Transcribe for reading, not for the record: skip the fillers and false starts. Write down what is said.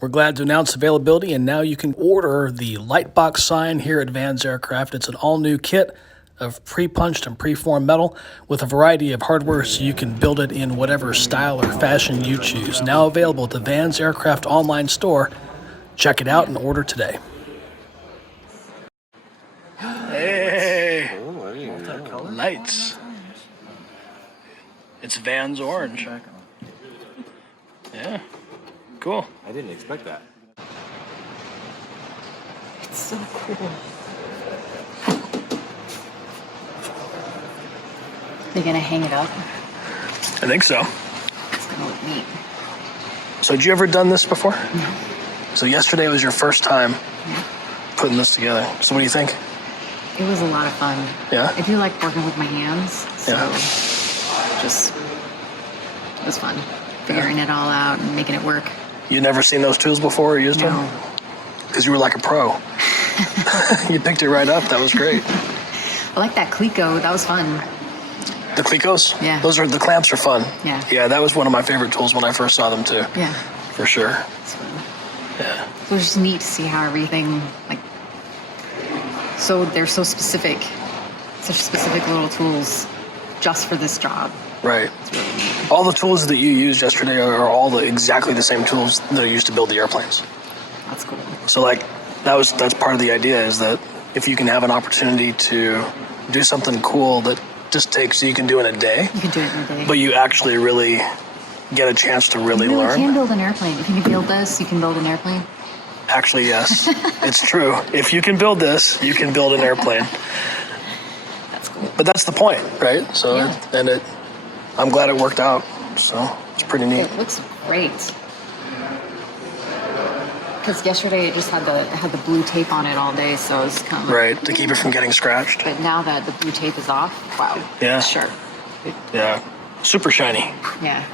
We're glad to announce availability, and now you can order the LightBox sign here at Vans Aircraft. It's an all-new kit of pre-punched and pre-formed metal with a variety of hardware so you can build it in whatever style or fashion you choose. Now available at the Vans Aircraft online store. Check it out and order today. Hey, lights. It's Vans orange. Yeah, cool. I didn't expect that. It's so cool. Are you gonna hang it up? I think so. It's gonna look neat. So had you ever done this before? No. So yesterday was your first time Yeah. putting this together. So what do you think? It was a lot of fun. Yeah? I do like working with my hands, so Yeah. it was fun. Figuring it all out and making it work. You never seen those tools before or used them? No. Because you were like a pro. You picked it right up. That was great. I like that Clico. That was fun. The Clicos? Yeah. The clamps are fun. Yeah. Yeah, that was one of my favorite tools when I first saw them too. Yeah. For sure. It's fun. Yeah. It was just neat to see how everything, so they're so specific. Such specific little tools just for this job. Right. It's really neat. All the tools that you used yesterday are all exactly the same tools that are used to build the airplanes. That's cool. So that's part of the idea, is that if you can have an opportunity to do something cool that just takes you can do in a day, You can do it in a day. but you actually really get a chance to really You learn. can build an airplane. If you can build this, you can build an airplane. Actually, yes, it's true. If you can build this, you can build an airplane. That's cool. But that's the point, right? So, Yeah. I'm glad it worked out. So it's pretty neat. It looks great. Because yesterday it just had the blue tape on it all day, so it was kind of Right, to keep it from getting scratched. But now that the blue tape is off, wow. Yeah. Sure. Yeah, super shiny. Yeah.